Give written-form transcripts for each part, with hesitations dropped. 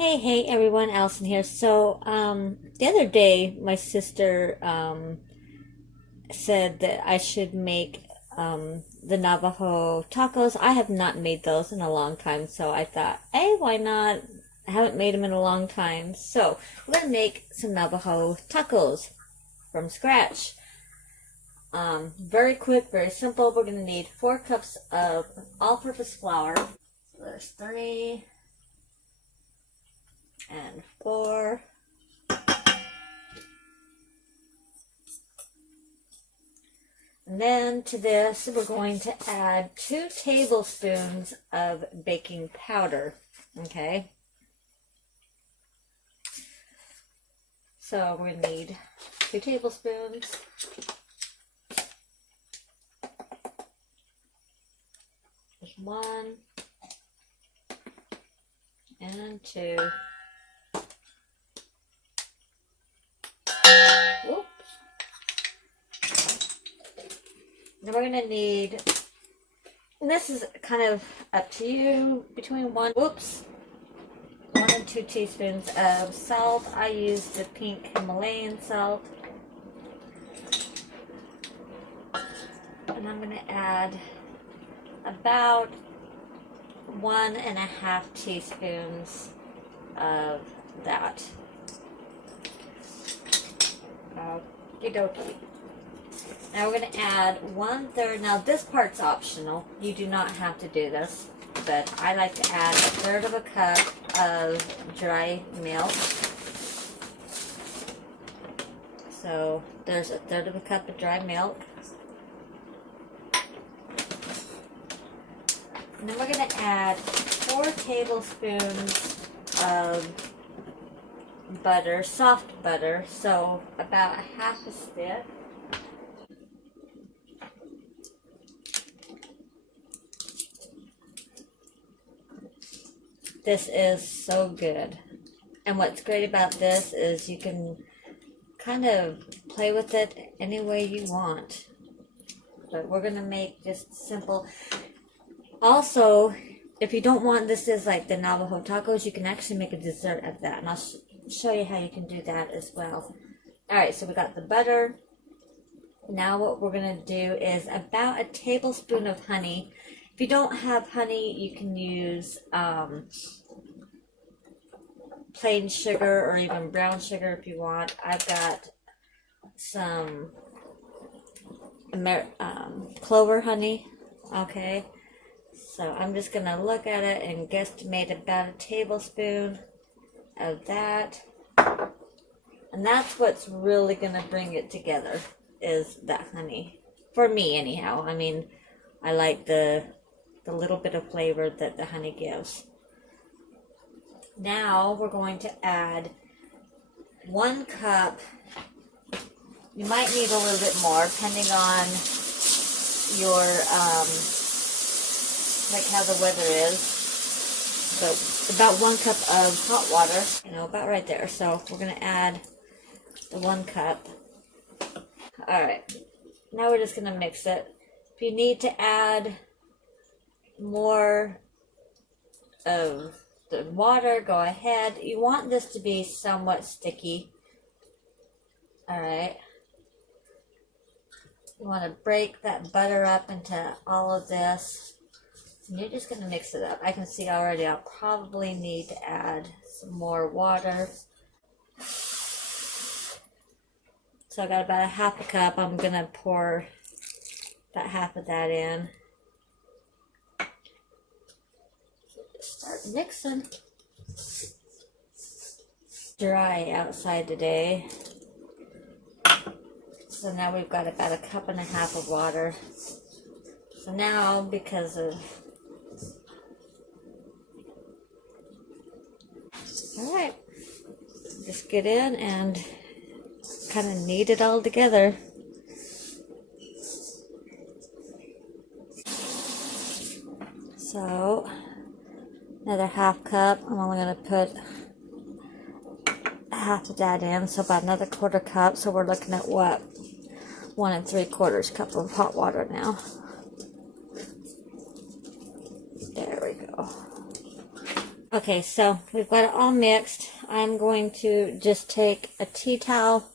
Hey everyone, Allison here. So, the other day my sister said that I should make the Navajo tacos. I have not made those in a long time, so I thought, hey, why not? I haven't made them in a long time. So, we're gonna make some Navajo tacos from scratch. Very quick, very simple. We're gonna need 4 cups of all-purpose flour. So there's 3 and 4. And then to this, we're going to add 2 tablespoons of baking powder. Okay. So we're going to need 2 tablespoons. There's 1 and 2. Whoops. Then we're going to need, and this is kind of up to you, between 1 and 2 teaspoons of salt. I use the pink Himalayan salt. And I'm going to add about 1.5 teaspoons of that. Okie dokie. Now we're going to add 1/3. Now this part's optional. You do not have to do this, but I like to add 1/3 of a cup of dry milk. So there's 1/3 of a cup of dry milk. And then we're going to add 4 tablespoons of butter, soft butter, so about 1/2 a stick. This is so good. And what's great about this is you can kind of play with it any way you want. But we're going to make just simple. Also, if you don't want this as like the Navajo tacos, you can actually make a dessert of that. And I'll show you how you can do that as well. Alright, so we got the butter. Now what we're going to do is about 1 tablespoon of honey. If you don't have honey, you can use plain sugar or even brown sugar if you want. I've got some clover honey. Okay, so I'm just going to look at it and guesstimate about 1 tablespoon of that. And that's what's really going to bring it together, is that honey. For me, anyhow. I mean, I like the little bit of flavor that the honey gives. Now we're going to add 1 cup. You might need a little bit more, depending on your, like how the weather is. So about 1 cup of hot water, about right there. So we're going to add the 1 cup. Alright, now we're just going to mix it. If you need to add more of the water, go ahead. You want this to be somewhat sticky. Alright. You want to break that butter up into all of this. And you're just going to mix it up. I can see already I'll probably need to add some more water. So I got about 1/2 a cup. I'm going to pour about half of that in. Start mixing. Dry outside today. So now we've got about 1.5 cups of water. So now, because of... Alright. Just get in and kind of knead it all together. So, another 1/2 cup. I'm only going to put half of that in, so about another 1/4 cup. So we're looking at what? 1 3/4 cup of hot water now. There we go. Okay, so we've got it all mixed. I'm going to just take a tea towel,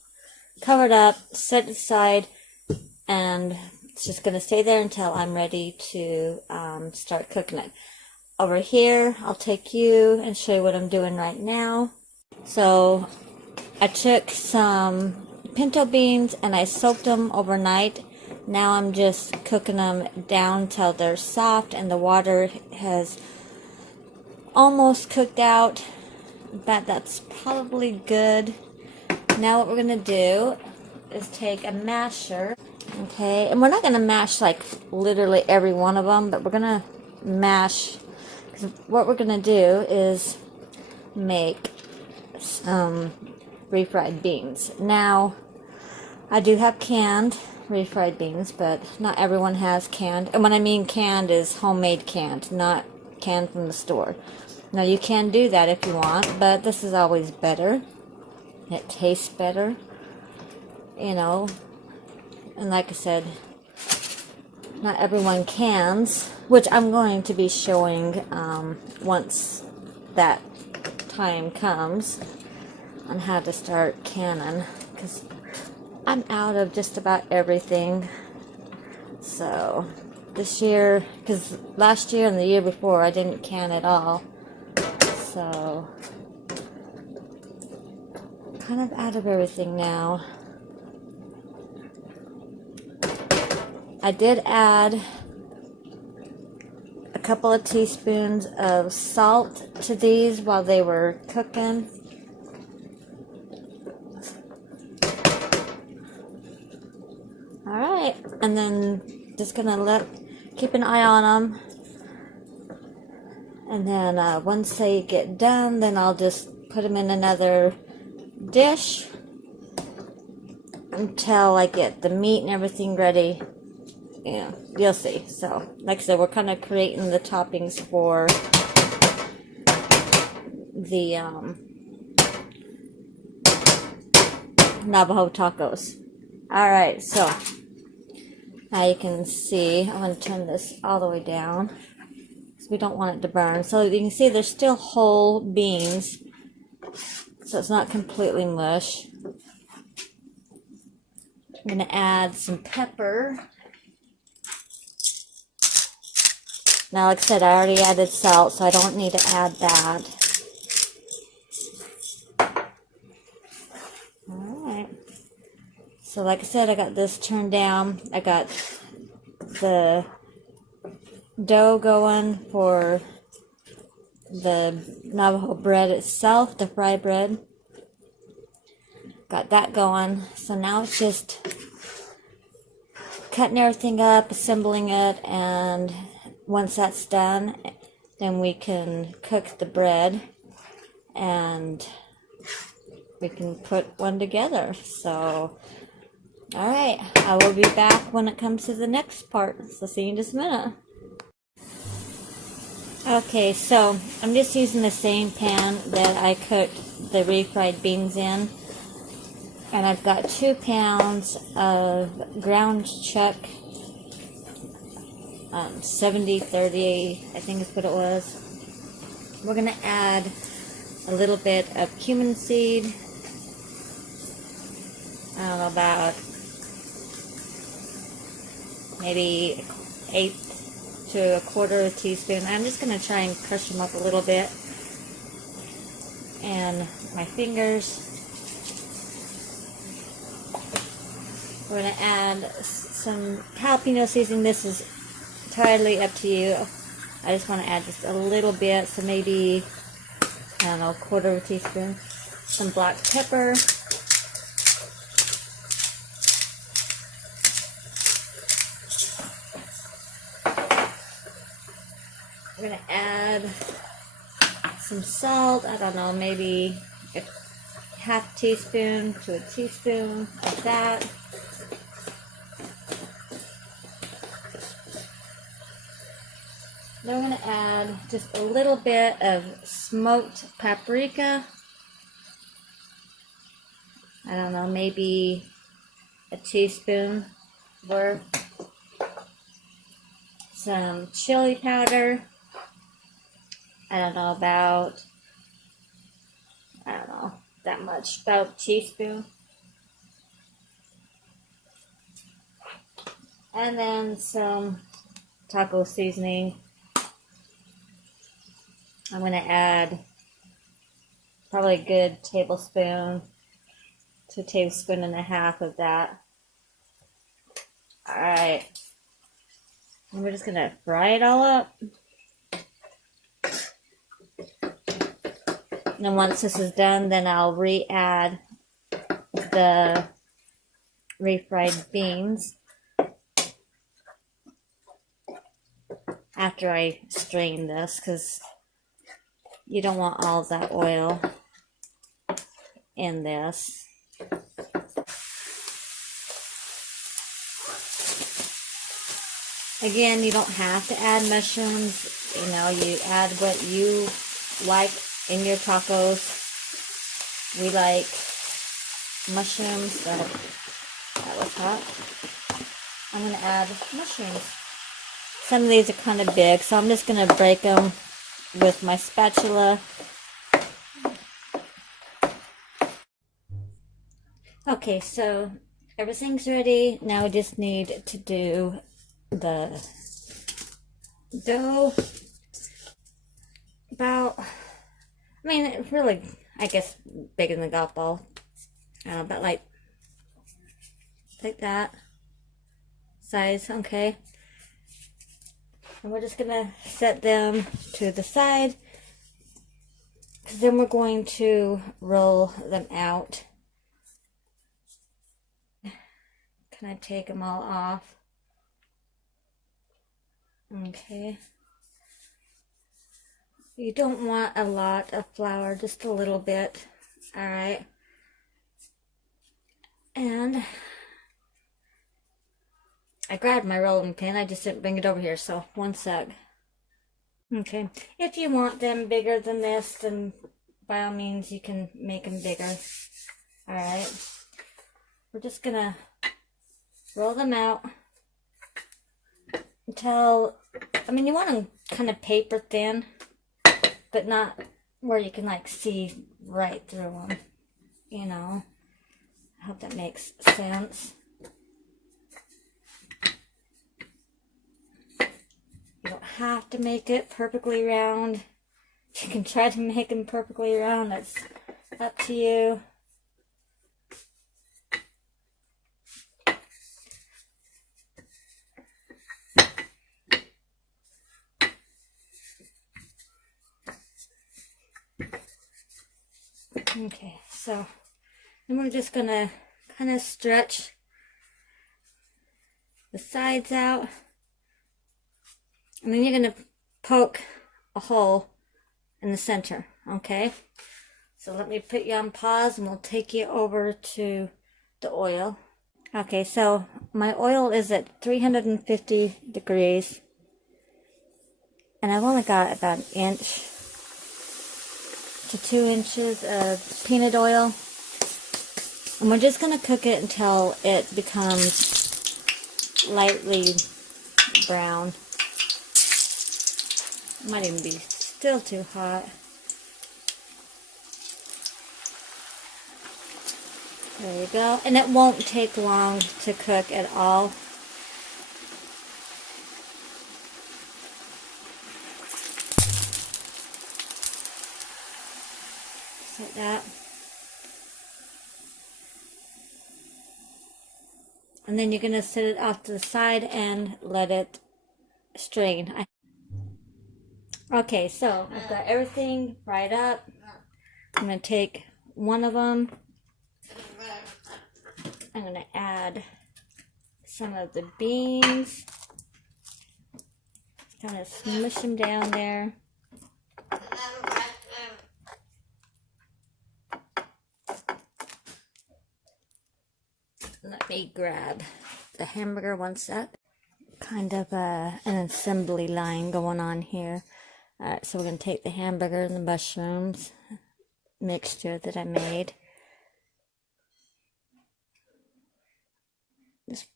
cover it up, set it aside, and it's just going to stay there until I'm ready to start cooking it. Over here, I'll take you and show you what I'm doing right now. So I took some pinto beans and I soaked them overnight. Now I'm just cooking them down till they're soft and the water has almost cooked out. That's probably good. Now what we're gonna do is take a masher, okay, and we're not gonna mash like literally every one of them, but we're gonna mash, because what we're gonna do is make some refried beans. Now I do have canned refried beans, but not everyone has canned, and when I mean canned is homemade canned, not canned from the store. Now you can do that if you want, but this is always better. It tastes better, you know, and like I said, not everyone cans, which I'm going to be showing once that time comes on how to start canning, because I'm out of just about everything. So this year, because last year and the year before I didn't can at all, so kind of out of everything now. I did add a couple of teaspoons of salt to these while they were cooking. Alright, and then just gonna keep an eye on them. And then once they get done, then I'll just put them in another dish until I get the meat and everything ready. Yeah, you'll see. So, like I said, we're kind of creating the toppings for the Navajo tacos. Alright, so now you can see, I'm going to turn this all the way down because we don't want it to burn. So you can see there's still whole beans, so it's not completely mush. I'm going to add some pepper. Now, like I said, I already added salt, so I don't need to add that. Alright. So, like I said, I got this turned down. I got the dough going for the Navajo bread itself, the fry bread. Got that going. So now it's just cutting everything up, assembling it, and once that's done, then we can cook the bread and we can put one together. So, alright, I will be back when it comes to the next part. So see you in just a minute. Okay, so I'm just using the same pan that I cooked the refried beans in. And I've got 2 pounds of ground chuck, 70-30, I think is what it was. We're going to add a little bit of cumin seed. I don't know, about maybe 1/8 to 1/4 teaspoon. I'm just going to try and crush them up a little bit. And my fingers. We're going to add some jalapeno seasoning. This is entirely up to you. I just want to add just a little bit, so maybe, I don't know, 1/4 teaspoon. Some black pepper. We're going to add some salt. I don't know, maybe a 1/2 teaspoon to a teaspoon of that. Then we're going to add just a little bit of smoked paprika. I don't know, maybe a teaspoon worth. Some chili powder. I don't know, about, I don't know, that much, about a teaspoon. And then some taco seasoning. I'm going to add probably a good tablespoon to a tablespoon and a half of that. Alright. And we're just going to fry it all up. And then once this is done, then I'll re-add the refried beans after I strain this, because you don't want all of that oil in this. Again, you don't have to add mushrooms. You know, you add what you like in your tacos. We like mushrooms, so that was hot. I'm going to add mushrooms. Some of these are kind of big, so I'm just going to break them with my spatula. Okay, so everything's ready. Now we just need to do the dough. About, I mean, really, I guess bigger than the golf ball. But like that size, okay. And we're just gonna set them to the side, because then we're going to roll them out. Can I take them all off? Okay. You don't want a lot of flour, just a little bit. Alright. And I grabbed my rolling pin, I just didn't bring it over here, so one sec. Okay, if you want them bigger than this, then by all means you can make them bigger. Alright, we're just gonna roll them out until, I mean, you want them kind of paper thin, but not where you can like see right through them, you know. I hope that makes sense. You don't have to make it perfectly round. You can try to make them perfectly round. That's up to you. Okay, so then we're just gonna kind of stretch the sides out. And then you're going to poke a hole in the center, okay? So let me put you on pause and we'll take you over to the oil. Okay, so my oil is at 350 degrees. And I've only got about an inch to 2 inches of peanut oil. And we're just going to cook it until it becomes lightly brown. Might even be still too hot. There you go. And it won't take long to cook at all. Just like that. And then you're going to set it off to the side and let it strain. Okay, so I've got everything fried up. I'm going to take one of them. I'm going to add some of the beans. Kind of smush them down there. Let me grab the hamburger one sec. Kind of an assembly line going on here. Alright, so we're going to take the hamburger and the mushrooms mixture that I made. Just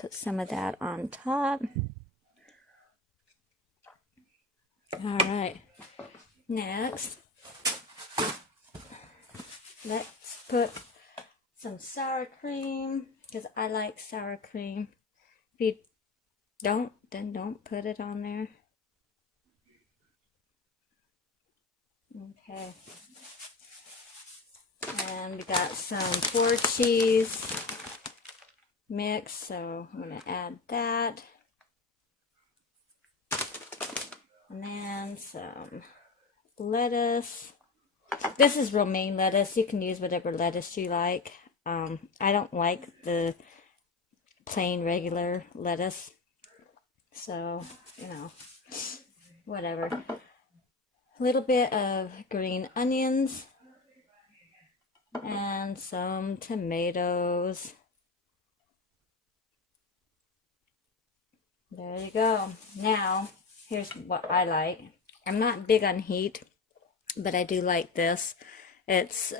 put some of that on top. Alright. Next, let's put some sour cream, because I like sour cream. If you don't, then don't put it on there. Okay. And we got some 4 cheese mix, so I'm going to add that. And then some lettuce. This is romaine lettuce. You can use whatever lettuce you like. I don't like the plain regular lettuce. So, you know, whatever. A little bit of green onions. And some tomatoes. There you go. Now, here's what I like. I'm not big on heat, but I do like this. It's,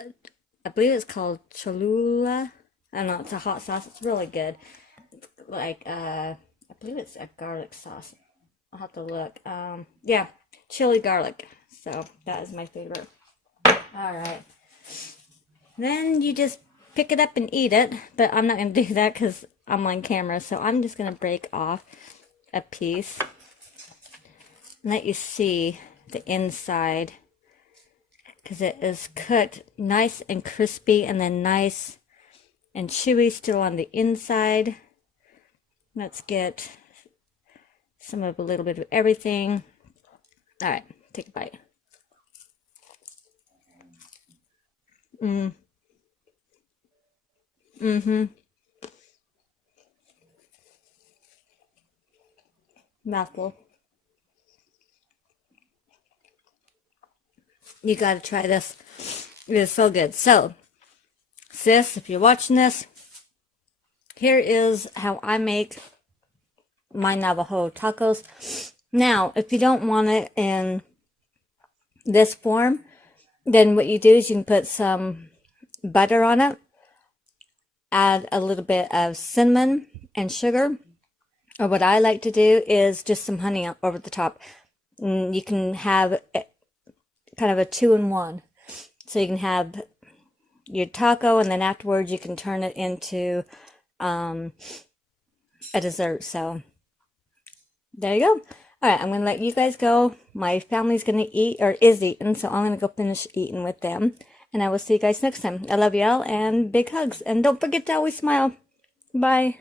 I believe it's called Cholula. I don't know, it's a hot sauce. It's really good. It's like, I believe it's a garlic sauce. I'll have to look. Yeah, chili garlic. So, that is my favorite. Alright. Then you just pick it up and eat it. But I'm not going to do that because I'm on camera. So, I'm just going to break off a piece. And let you see the inside, because it is cooked nice and crispy and then nice and chewy still on the inside. Let's get some of a little bit of everything. All right, take a bite. Mouthful. You gotta try this. It is so good. So, sis, if you're watching this, here is how I make my Navajo tacos. Now, if you don't want it in this form, then what you do is you can put some butter on it, add a little bit of cinnamon and sugar, or what I like to do is just some honey over the top. And you can have kind of a 2-in-1. So you can have your taco, and then afterwards you can turn it into a dessert. So there you go. All right, I'm going to let you guys go. My family's going to eat, or is eating, so I'm going to go finish eating with them. And I will see you guys next time. I love you all, and big hugs. And don't forget to always smile. Bye.